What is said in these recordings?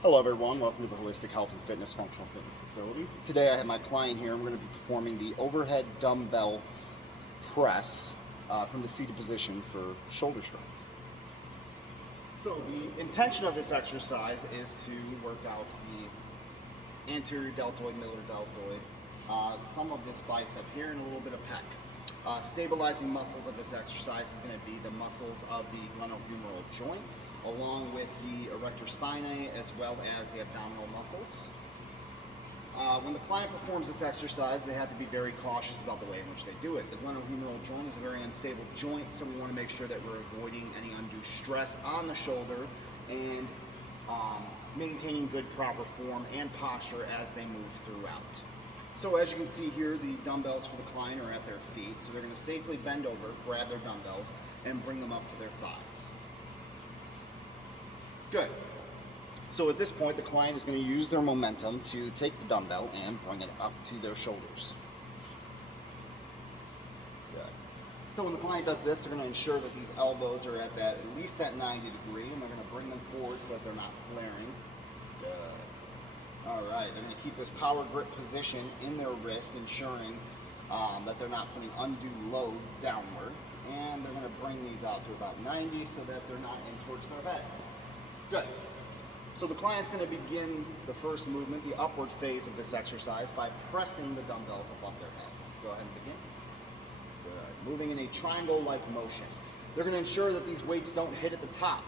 Hello everyone, welcome to the Holistic Health and Fitness Functional Fitness Facility. Today I have my client here and we're going to be performing the overhead dumbbell press from the seated position for shoulder strength. So the intention of this exercise is to work out the anterior deltoid, middle deltoid, some of this bicep here and a little bit of pec. Stabilizing muscles of this exercise is going to be the muscles of the glenohumeral joint, along with the erector spinae as well as the abdominal muscles. When the client performs this exercise, they have to be very cautious about the way in which they do it. The glenohumeral joint is a very unstable joint, so we want to make sure that we're avoiding any undue stress on the shoulder and maintaining good proper form and posture as they move throughout. So as you can see here, the dumbbells for the client are at their feet, so they're going to safely bend over, grab their dumbbells, and bring them up to their thighs. Good. So at this point, the client is going to use their momentum to take the dumbbell and bring it up to their shoulders. Good. So when the client does this, they're going to ensure that these elbows are at least that 90 degree, and they're going to bring them forward so that they're not flaring. Good. All right, they're going to keep this power grip position in their wrist, ensuring that they're not putting undue load downward. And they're going to bring these out to about 90 so that they're not in towards their head. Good. So the client's going to begin the first movement, the upward phase of this exercise, by pressing the dumbbells above their head. Go ahead and begin. Good. Moving in a triangle-like motion. They're going to ensure that these weights don't hit at the top,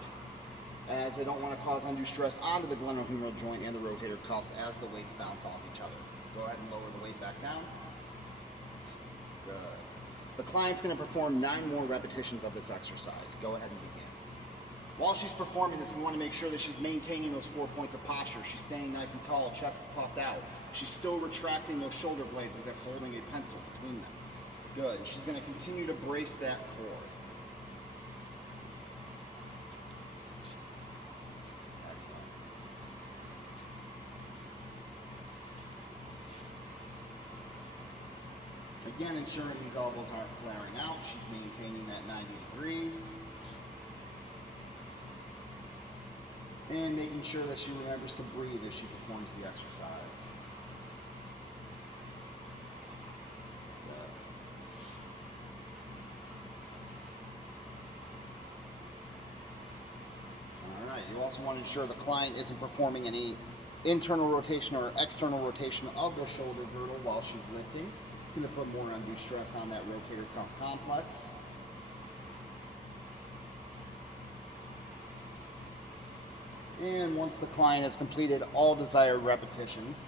as they don't want to cause undue stress onto the glenohumeral joint and the rotator cuffs as the weights bounce off each other. Go ahead and lower the weight back down. Good. The client's going to perform 9 more repetitions of this exercise. Go ahead and begin. While she's performing this, we want to make sure that she's maintaining those 4 points of posture. She's staying nice and tall, chest is puffed out. She's still retracting those shoulder blades as if holding a pencil between them. Good. And she's going to continue to brace that core. Again, ensuring these elbows aren't flaring out. She's maintaining that 90 degrees. And making sure that she remembers to breathe as she performs the exercise. Good. All right, you also want to ensure the client isn't performing any internal rotation or external rotation of their shoulder girdle while she's lifting. It's going to put more undue stress on that rotator cuff complex. And once the client has completed all desired repetitions,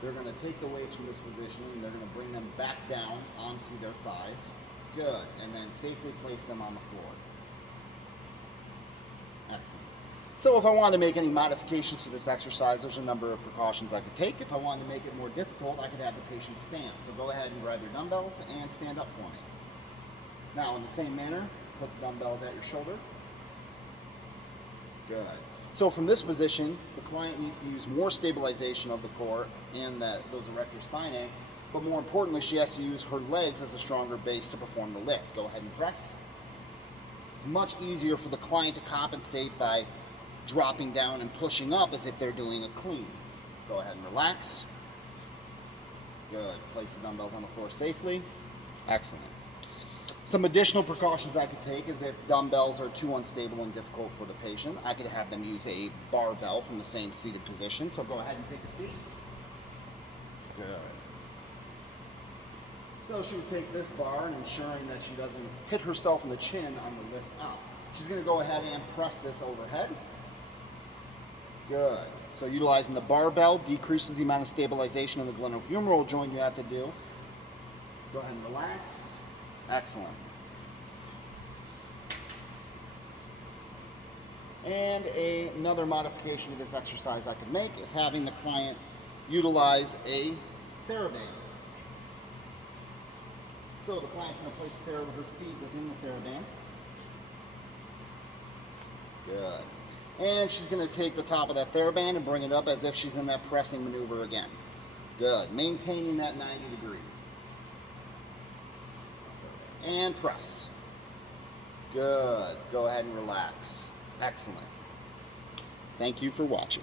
they're going to take the weights from this position and they're going to bring them back down onto their thighs. Good. And then safely place them on the floor. Excellent. So if I wanted to make any modifications to this exercise, there's a number of precautions I could take. If I wanted to make it more difficult, I could have the patient stand. So go ahead and grab your dumbbells and stand up for me. Now in the same manner, put the dumbbells at your shoulder. Good. So from this position, the client needs to use more stabilization of the core and those erector spinae, but more importantly, she has to use her legs as a stronger base to perform the lift. Go ahead and press. It's much easier for the client to compensate by dropping down and pushing up as if they're doing a clean. Go ahead and relax. Good. Place the dumbbells on the floor safely. Excellent. Some additional precautions I could take is if dumbbells are too unstable and difficult for the patient, I could have them use a barbell from the same seated position. So go ahead and take a seat. Good. So she would take this bar and ensuring that she doesn't hit herself in the chin on the lift out. She's going to go ahead and press this overhead. Good. So utilizing the barbell decreases the amount of stabilization in the glenohumeral joint you have to do. Go ahead and relax. Excellent. And another modification to this exercise I could make is having the client utilize a TheraBand. So the client's going to place her feet within the TheraBand. Good. And she's going to take the top of that TheraBand and bring it up as if she's in that pressing maneuver again. Good. Maintaining that 90 degrees. And press. Good. Go ahead and relax. Excellent. Thank you for watching.